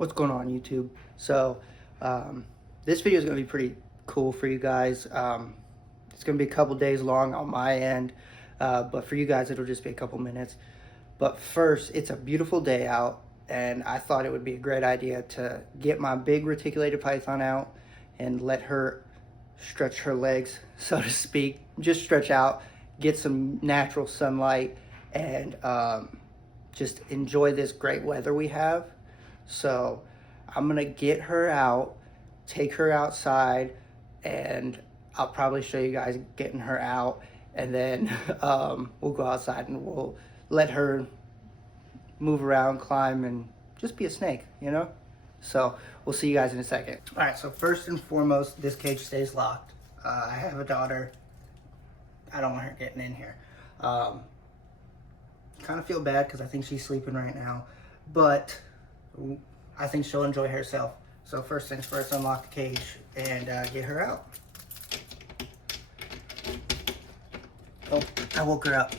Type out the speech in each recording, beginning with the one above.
What's going on YouTube? So this video is going to be pretty cool for you guys. It's going to be a couple days long on my end, but for you guys it'll just be a couple minutes. But first, it's a beautiful day out, and I thought it would be a great idea to get my big reticulated python out and let her stretch her legs, so to speak. Just stretch out, get some natural sunlight, and just enjoy this great weather we have. So I'm gonna get her out, take her outside, and I'll probably show you guys getting her out, and then we'll go outside and we'll let her move around, climb, and just be a snake, you know? So we'll see you guys in a second. All right, so first and foremost, this cage stays locked. I have a daughter. I don't want her getting in here. Kind of feel bad because I think she's sleeping right now, but I think she'll enjoy herself. So first things first, unlock the cage and get her out. Oh, I woke her up.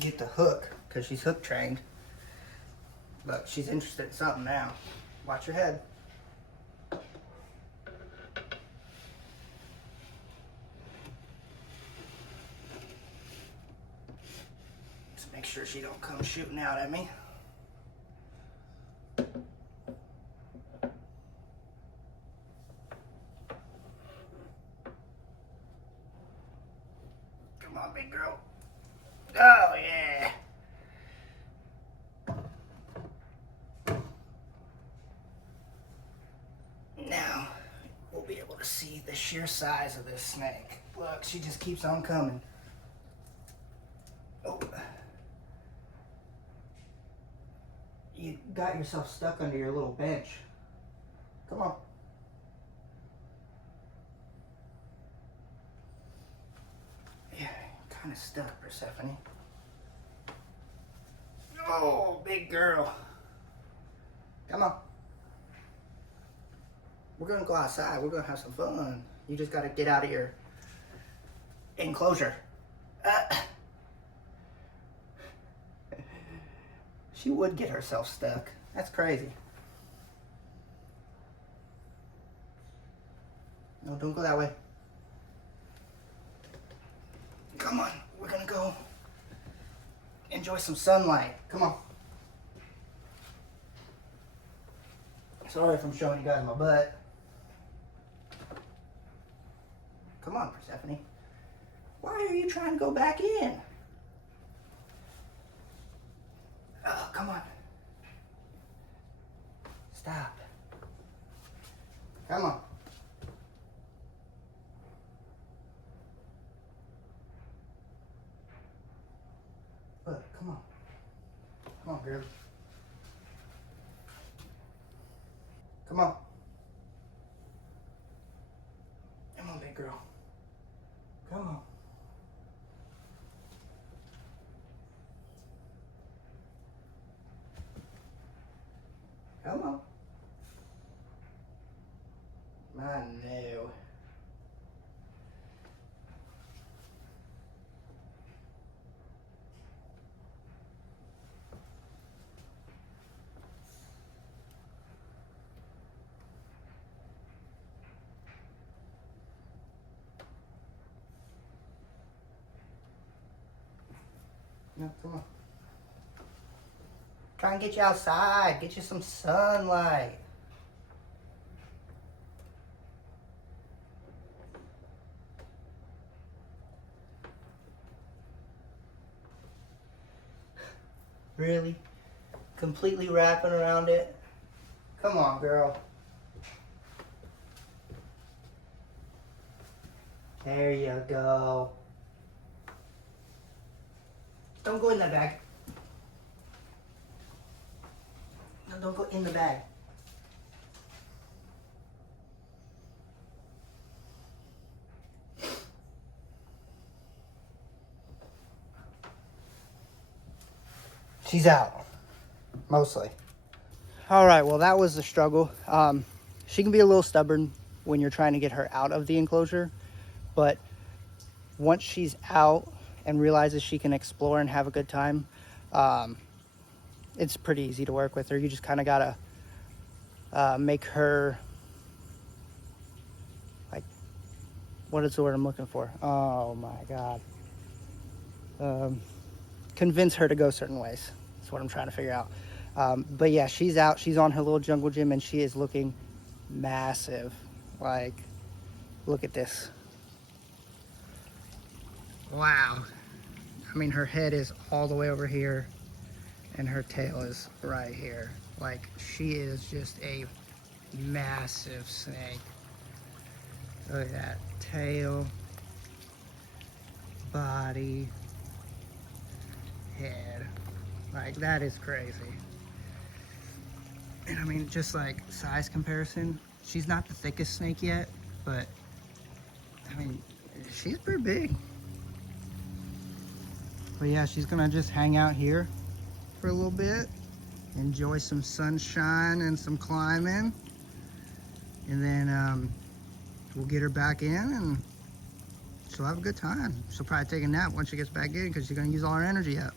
Get the hook, because she's hook trained. But she's interested in something now. Watch your head. Just make sure she don't come shooting out at me. Come on, big girl. Oh, yeah. Now, we'll be able to see the sheer size of this snake. Look, she just keeps on coming. Oh. You got yourself stuck under your little bench. Come on. Yeah, kind of stuck, Persephone. Oh, big girl. Come on. We're gonna go outside. We're gonna have some fun. You just gotta get out of your enclosure. She would get herself stuck. That's crazy. No, don't go that way. Come on, we're gonna go enjoy some sunlight. Come on. Sorry if I'm showing you guys my butt. Come on, Persephone. Why are you trying to go back in? Oh, come on. Stop. Come on. Look, come on. Come on, girl. Come on. Come on, big girl. Come on. Come on. I know. No, come on. Try and get you outside. Get you some sunlight. Really? Completely wrapping around it? Come on, girl. There you go. Don't go in that bag. No, don't go in the bag. She's out. Mostly. All right, well, that was the struggle. She can be a little stubborn when you're trying to get her out of the enclosure, but once she's out and realizes she can explore and have a good time, it's pretty easy to work with her. You just kind of gotta make her, like, what is the word I'm looking for? Oh my God. Convince her to go certain ways. That's what I'm trying to figure out. But yeah, she's out. She's on her little jungle gym, and she is looking massive. Like, look at this. Wow. I mean, her head is all the way over here, and her tail is right here. Like, she is just a massive snake. Look at that. Tail, body, head. Like, that is crazy. And I mean, just like size comparison, she's not the thickest snake yet, but I mean, she's pretty big. But yeah, she's gonna just hang out here for a little bit, enjoy some sunshine and some climbing, and then we'll get her back in and she'll have a good time. She'll probably take a nap once she gets back in because she's gonna use all her energy up.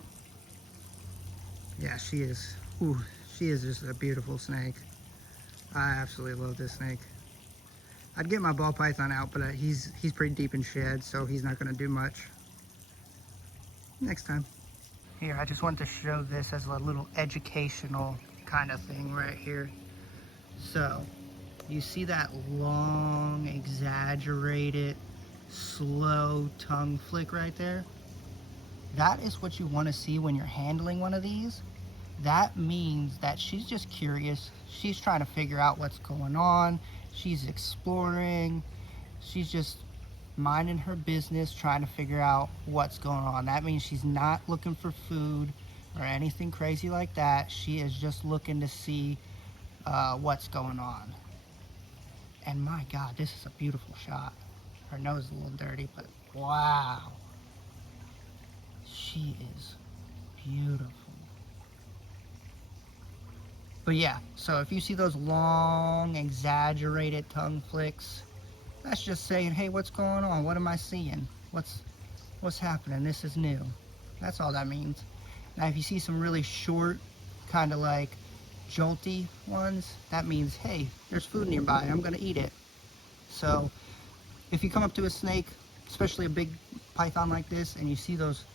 Yeah, she is. Ooh, she is just a beautiful snake. I absolutely love this snake. I'd get my ball python out, but he's pretty deep in shed, so he's not gonna do much. Next time. Here, I just wanted to show this as a little educational kind of thing right here. So, you see that long, exaggerated, slow tongue flick right there? That is what you want to see when you're handling one of these. That means that she's just curious. She's trying to figure out what's going on. She's exploring. She's just minding her business, trying to figure out what's going on. That means she's not looking for food or anything crazy like that. She is just looking to see what's going on. And my God, this is a beautiful shot. Her nose is a little dirty, but wow. She is beautiful. But yeah, so if you see those long, exaggerated tongue flicks, that's just saying, hey, what's going on? What am I seeing? What's happening? This is new. That's all that means. Now, if you see some really short, kind of like jolty ones, that means, hey, there's food nearby. I'm gonna eat it. So if you come up to a snake, especially a big python like this, and you see those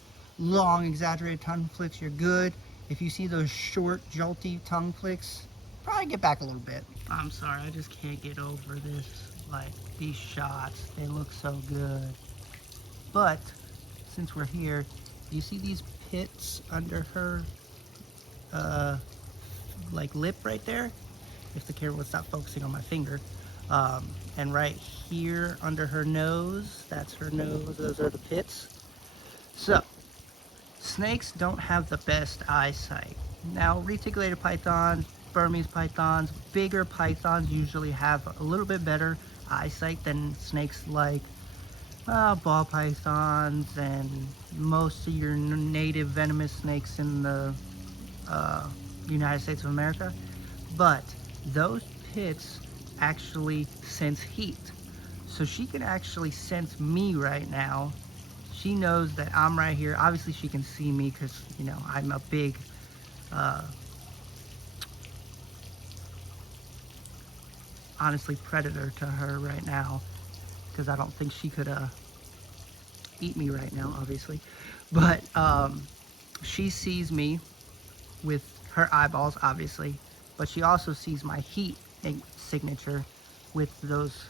long, exaggerated tongue flicks, you're good. If you see those short, jolty tongue flicks, probably get back a little bit. I'm sorry, I just can't get over this. Like, these shots, they look so good. But, since we're here, you see these pits under her, like, lip right there? If the camera would stop focusing on my finger. And right here under her nose, that's her nose, those are the pits. So, snakes don't have the best eyesight. Now, reticulated pythons, Burmese pythons, bigger pythons usually have a little bit better eyesight than snakes like ball pythons and most of your native venomous snakes in the United States of America. But those pits actually sense heat. So she can actually sense me right now. She knows that I'm right here. Obviously she can see me because, you know, I'm a big honestly predator to her right now, because I don't think she could eat me right now, obviously. But she sees me with her eyeballs, obviously, but she also sees my heat signature with those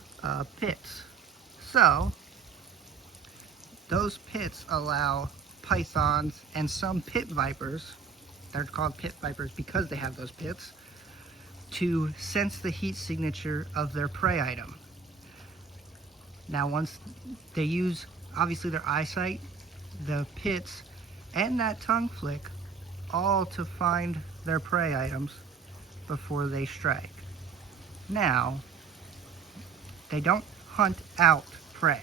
pits. So those pits allow pythons and some pit vipers, they're called pit vipers because they have those pits, to sense the heat signature of their prey item. Now, once they use, obviously, their eyesight, the pits, and that tongue flick, all to find their prey items before they strike. Now, they don't hunt out prey.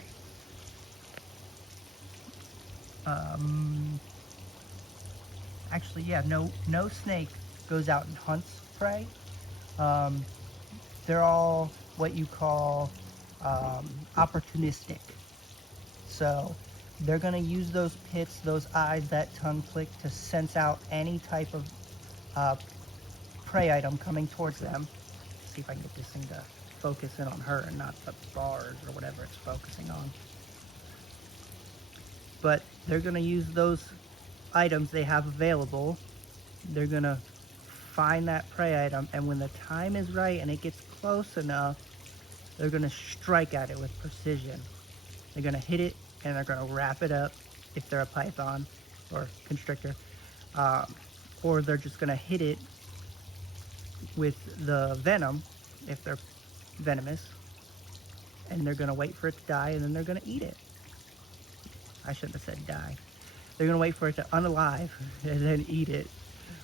Actually, yeah, no snake goes out and hunts prey. They're all what you call opportunistic. So They're gonna use those pits, those eyes, that tongue click to sense out any type of prey item coming towards them. See if I can get this thing to focus in on her and not the bars or whatever it's focusing on. But they're gonna use those items they have available. They're gonna find that prey item, and when the time is right and it gets close enough, they're gonna strike at it with precision. They're gonna hit it and they're gonna wrap it up if they're a python or constrictor, or they're just gonna hit it with the venom if they're venomous, and they're gonna wait for it to die, and then they're gonna eat it. I shouldn't have said die. They're gonna wait for it to unalive and then eat it,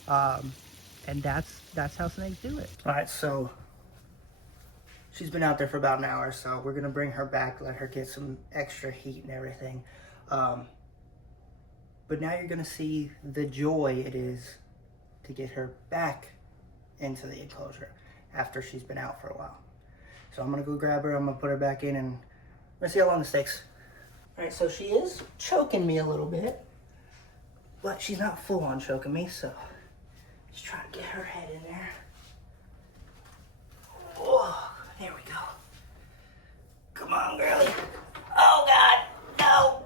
and that's how snakes do it. All right, so she's been out there for about an hour, so we're gonna bring her back, let her get some extra heat and everything. But now you're gonna see the joy it is to get her back into the enclosure after she's been out for a while. So I'm gonna go grab her, I'm gonna put her back in, and we're gonna see how long this takes. All right, so she is choking me a little bit, but she's not full on choking me, so just try to get her head in there. Oh, there we go. Come on, girlie. Oh, God, no.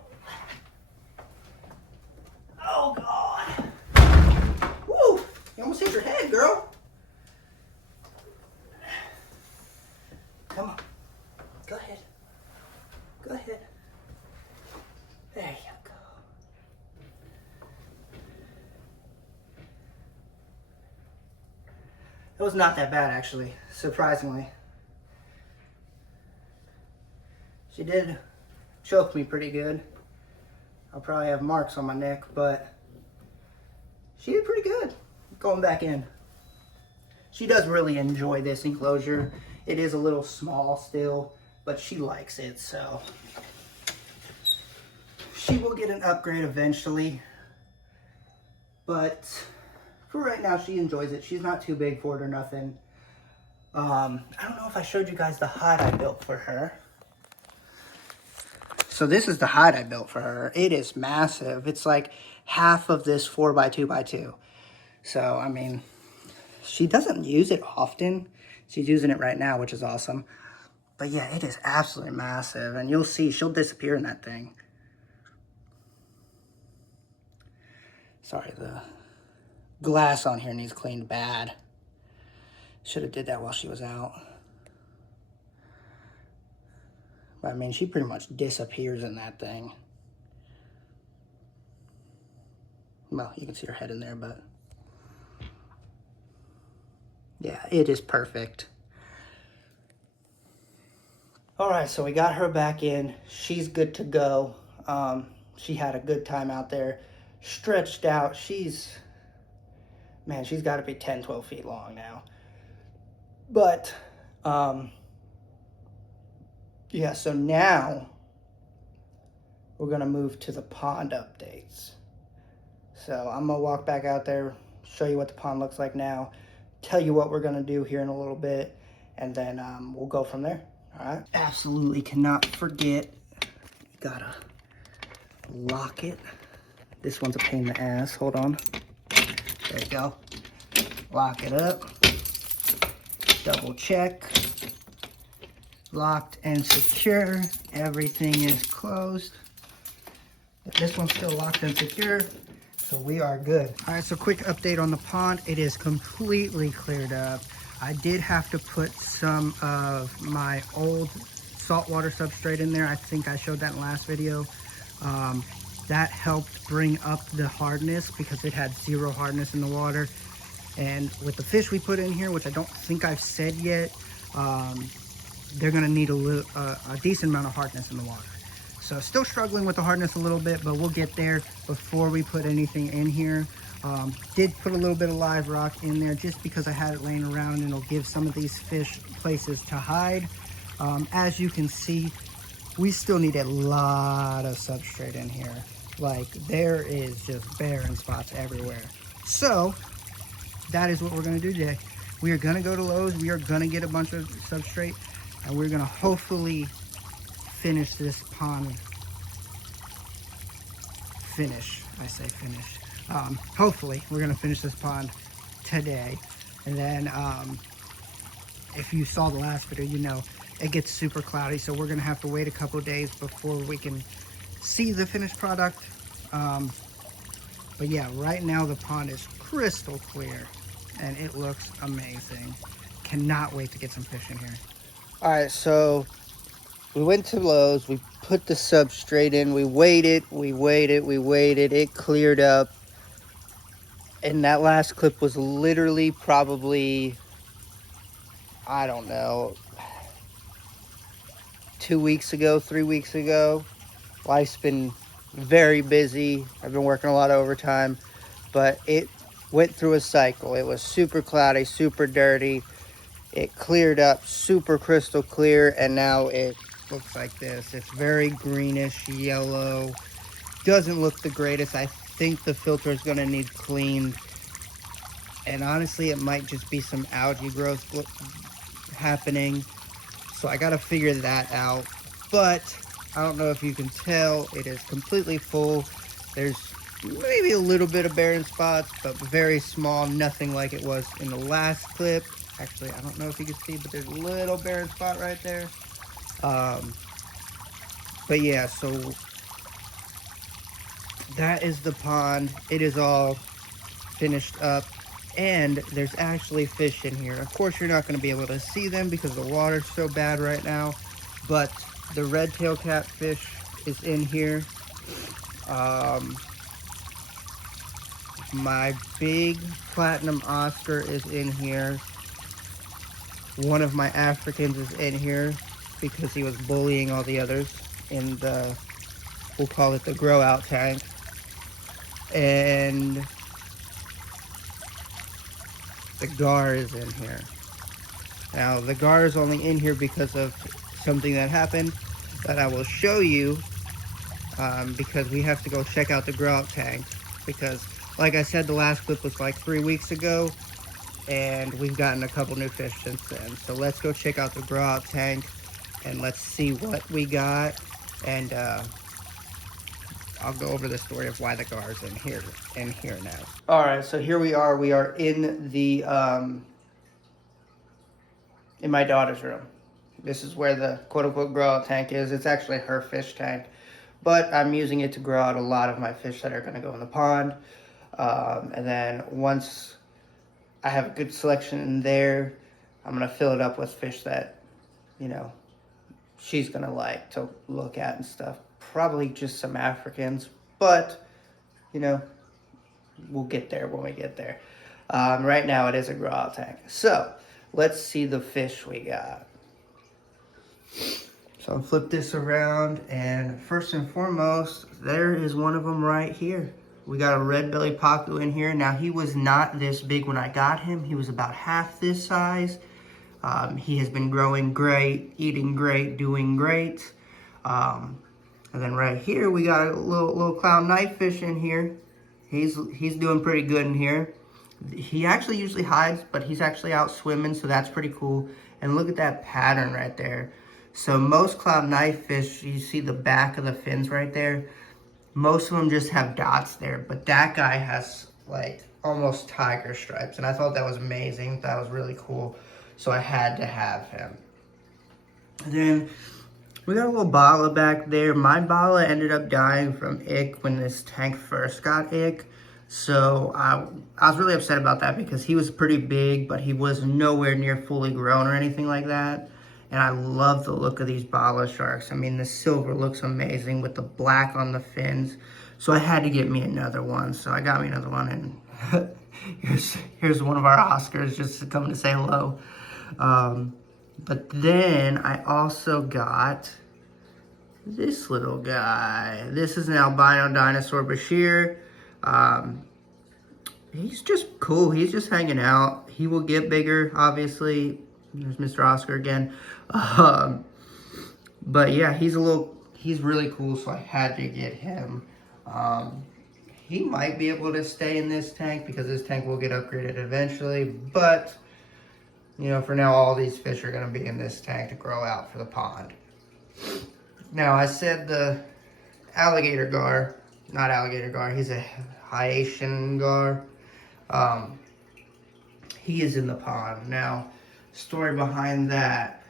Oh, God. Woo, you almost hit your head, girl. Come on. Go ahead. Go ahead. There you go. It was not that bad, actually, surprisingly. She did choke me pretty good. I'll probably have marks on my neck, but she did pretty good going back in. She does really enjoy this enclosure. It is a little small still, but she likes it, so she will get an upgrade eventually. But for right now, she enjoys it. She's not too big for it or nothing. I don't know if I showed you guys the hide I built for her. So this is the hide I built for her. It is massive. It's like half of this 4x2x2. So, I mean, she doesn't use it often. She's using it right now, which is awesome. But yeah, it is absolutely massive. And you'll see, she'll disappear in that thing. Sorry, the glass on here needs cleaned bad. Should have did that while she was out. But I mean, she pretty much disappears in that thing. Well, you can see her head in there, but yeah, it is perfect. All right, so we got her back in. She's good to go. She had a good time out there, stretched out. Man, she's got to be 10, 12 feet long now. But, yeah, so now we're going to move to the pond updates. So I'm going to walk back out there, show you what the pond looks like now, tell you what we're going to do here in a little bit, and then we'll go from there. All right? Absolutely cannot forget, you got to lock it. This one's a pain in the ass. Hold on. There you go. Lock it up. Double check. Locked and secure. Everything is closed. This one's still locked and secure, so we are good. All right, so quick update on the pond. It is completely cleared up. I did have to put some of my old saltwater substrate in there. I think I showed that in the last video. That helped bring up the hardness because it had 0 hardness in the water. And with the fish we put in here, which I don't think I've said yet, they're gonna need a decent amount of hardness in the water. So still struggling with the hardness a little bit, but we'll get there before we put anything in here. Did put a little bit of live rock in there just because I had it laying around, and it'll give some of these fish places to hide. As you can see, we still need a lot of substrate in here. Like, there is just barren spots everywhere. So that is what we're gonna do today. We are gonna go to Lowe's, we are gonna get a bunch of substrate, and we're gonna hopefully finish this pond finish. I say finish. Hopefully, we're gonna finish this pond today. And then, if you saw the last video, you know it gets super cloudy, so we're gonna have to wait a couple of days before we can see the finished product. But yeah, right now the pond is crystal clear and it looks amazing. Cannot wait to get some fish in here. All right, so we went to Lowe's, we put the substrate in, we waited, it cleared up. And that last clip was literally probably, I don't know, 2 weeks ago, 3 weeks ago. Life's been very busy. I've been working a lot of overtime, but it went through a cycle. It was super cloudy, super dirty. It cleared up, super crystal clear, and now it looks like this. It's very greenish yellow. Doesn't look the greatest. I think the filter is going to need cleaned. And honestly, it might just be some algae growth happening. So I got to figure that out. But I don't know if you can tell, it is completely full. There's maybe a little bit of barren spots, but very small, nothing like it was in the last clip. Actually, I don't know if you can see, but there's a little barren spot right there. But yeah, so that is the pond. It is all finished up, and there's actually fish in here. Of course, you're not going to be able to see them because the water's so bad right now, but the red-tail catfish is in here. My big platinum Oscar is in here. One of my Africans is in here because he was bullying all the others in the, we'll call it the grow out tank. And the gar is in here. Now the gar is only in here because of something that happened that I will show you, because we have to go check out the grow out tank, because like I said, the last clip was like 3 weeks ago and we've gotten a couple new fish since then. So let's go check out the grow out tank and let's see what we got, and I'll go over the story of why the gar is in here now. All right, so here we are in the in my daughter's room. This is where the quote-unquote grow out tank is. It's actually her fish tank, but I'm using it to grow out a lot of my fish that are going to go in the pond. And then once I have a good selection in there, I'm going to fill it up with fish that, you know, she's going to like to look at and stuff. Probably just some Africans, but, you know, we'll get there when we get there. Right now it is a grow out tank. So let's see the fish we got. So I'll flip this around, and first and foremost, there is one of them right here. We got a red belly pacu in here. Now, he was not this big when I got him. He was about half this size. He has been growing great, eating great, doing great. And then right here, we got a little clown knifefish in here. He's doing pretty good in here. He actually usually hides, but he's actually out swimming, so that's pretty cool. And look at that pattern right there. So most clown knifefish, you see the back of the fins right there. Most of them just have dots there, but that guy has like almost tiger stripes, and I thought that was amazing. That was really cool, so I had to have him. And then we got a little bala back there. My bala ended up dying from ick when this tank first got ick, so I was really upset about that because he was pretty big, but he was nowhere near fully grown or anything like that. And I love the look of these bala sharks. I mean, the silver looks amazing with the black on the fins. So I had to get me another one. So I got me another one, and here's one of our Oscars just to come to say hello. But then I also got this little guy. This is an albino dinosaur Bashir. He's just cool. He's just hanging out. He will get bigger, obviously. There's Mr. Oscar again. But yeah, he's really cool, so I had to get him. He might be able to stay in this tank because this tank will get upgraded eventually, but you know, for now, all these fish are gonna be in this tank to grow out for the pond. Now, I said the alligator gar not alligator gar, he's a Haitian gar. He is in the pond. Now, story behind that,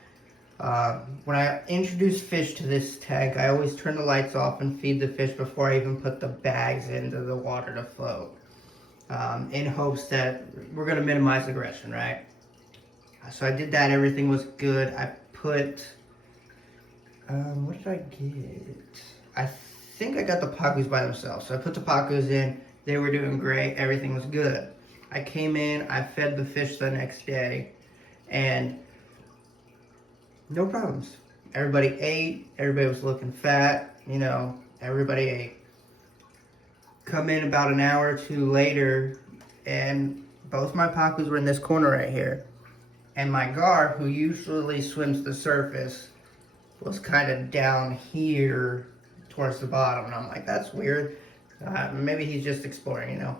when I introduce fish to this tank, I always turn the lights off and feed the fish before I even put the bags into the water to float, in hopes that we're going to minimize aggression, right? So I did that, everything was good. I put, what did I get? I think I got the pacus by themselves. So I put the pacus in, they were doing great, everything was good. I came in, I fed the fish the next day, and no problems. Everybody ate, everybody was looking fat, you know, everybody ate. Come in about an hour or two later, and both my pacus were in this corner right here. And my gar, who usually swims the surface, was kind of down here towards the bottom. And I'm like, that's weird. Maybe he's just exploring, you know.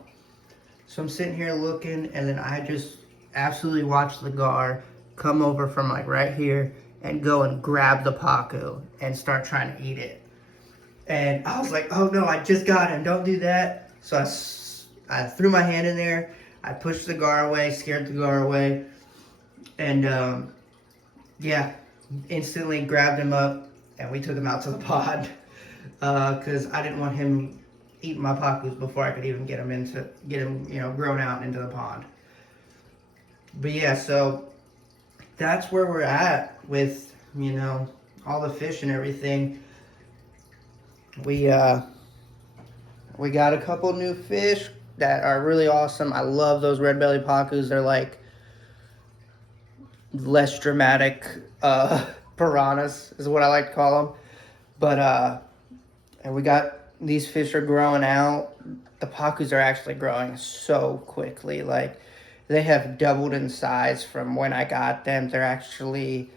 So I'm sitting here looking, and then I just absolutely watched the gar come over from like right here and go and grab the pacu and start trying to eat it. And I was like, oh no, I just got him, don't do that. So I threw my hand in there, I pushed the gar away, scared the gar away, and yeah, instantly grabbed him up, and we took him out to the pond, because I didn't want him eating my pacus before I could even get him, you know, grown out into the pond. But yeah, so that's where we're at with, you know, all the fish and everything. We got a couple new fish that are really awesome. I love those red belly pacus. They're like less dramatic piranhas is what I like to call them. But and we got, these fish are growing out. The pacus are actually growing so quickly. Like, they have doubled in size from when I got them. They're actually,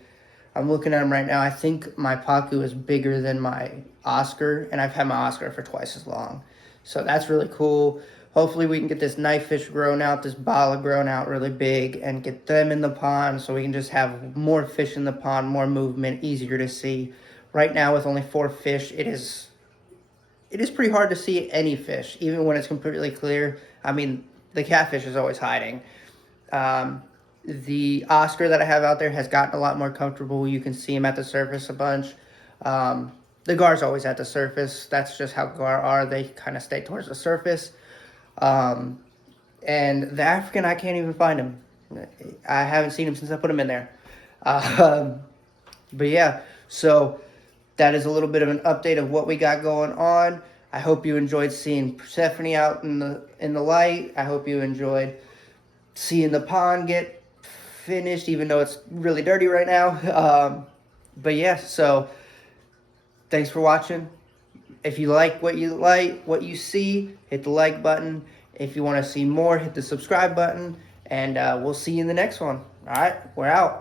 I'm looking at them right now. I think my pacu is bigger than my Oscar, and I've had my Oscar for twice as long. So that's really cool. Hopefully we can get this knife fish grown out, this bala grown out really big, and get them in the pond so we can just have more fish in the pond, more movement, easier to see. Right now with only 4 fish, it is pretty hard to see any fish, even when it's completely clear. I mean, the catfish is always hiding. The Oscar that I have out there has gotten a lot more comfortable. You can see him at the surface a bunch. The gar's always at the surface. That's just how gar are. They kind of stay towards the surface. And the African, I can't even find him. I haven't seen him since I put him in there. But yeah, so that is a little bit of an update of what we got going on. I hope you enjoyed seeing Persephone out in the light. I hope you enjoyed seeing the pond get finished, even though it's really dirty right now. But yeah, so thanks for watching. If you like what you see, hit the like button. If you want to see more, hit the subscribe button. And we'll see you in the next one. All right, we're out.